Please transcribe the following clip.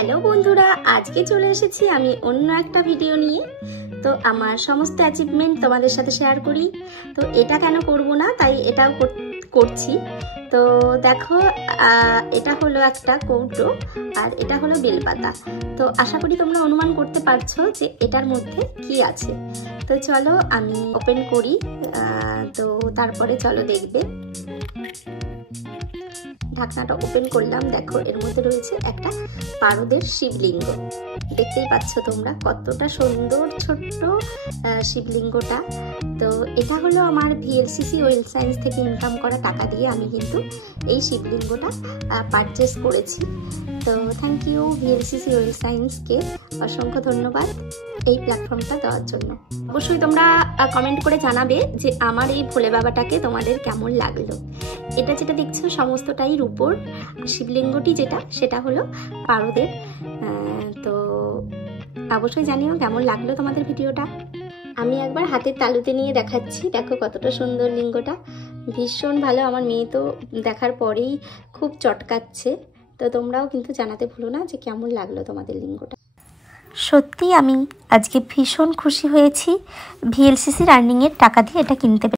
Hello বন্ধুরা, আজকে চলে এসেছি আমি অন্য একটা ভিডিও নিয়ে। তো আমার সমস্ত অ্যাচিভমেন্ট তোমাদের সাথে শেয়ার করি। তো এটা কেন করব না, তাই এটাও করছি। তো দেখো, এটা হলো একটা কৌটো আর এটা হলো বেলপাতা। তো আশা করি তোমরা অনুমান করতে পারছো যে এটার মধ্যে কি আছে। তো চলো আমি ওপেন করি, তো তারপরে চলো দেখবে। ঢাকনাটা ওপেন করলাম, দেখো এর মধ্যে রয়েছে একটা পারদের শিবলিঙ্গ। দেখতেই পাচ্ছ তোমরা কতটা সুন্দর ছোট্ট শিবলিঙ্গটা। তো এটা হলো আমার ভিএলসিসি অয়েল সায়েন্স থেকে ইনকাম করা টাকা দিয়ে আমি কিন্তু এই শিবলিঙ্গটা পারচেস করেছি। তো থ্যাংক ইউ ভিএলসিসি অয়েল সায়েন্সকে, অসংখ্য ধন্যবাদ এই প্ল্যাটফর্মটা দেওয়ার জন্য। অবশ্যই তোমরা কমেন্ট করে জানাবে যে আমার এই ভোলে বাবাটাকে তোমাদের কেমন লাগলো। এটা যেটা দেখছো সমস্তটাই রূপোর, শিবলিঙ্গটি যেটা সেটা হলো পারদের। তো অবশ্যই জানিও কেমন লাগলো তোমাদের ভিডিওটা। আমি একবার হাতের তালুতে নিয়ে দেখাচ্ছি, দেখো কতটা সুন্দর লিঙ্গটা, ভীষণ ভালো। আমার মেয়ে তো দেখার পরেই খুব চটকাচ্ছে। তো তোমরাও কিন্তু জানাতে ভুলো না যে কেমন লাগলো তোমাদের লিঙ্গটা। সত্যি আমি আজকে ভীষণ খুশি হয়েছি ভিএলসিসির আর্নিংয়ের টাকা দিয়ে এটা কিনতে পেরে।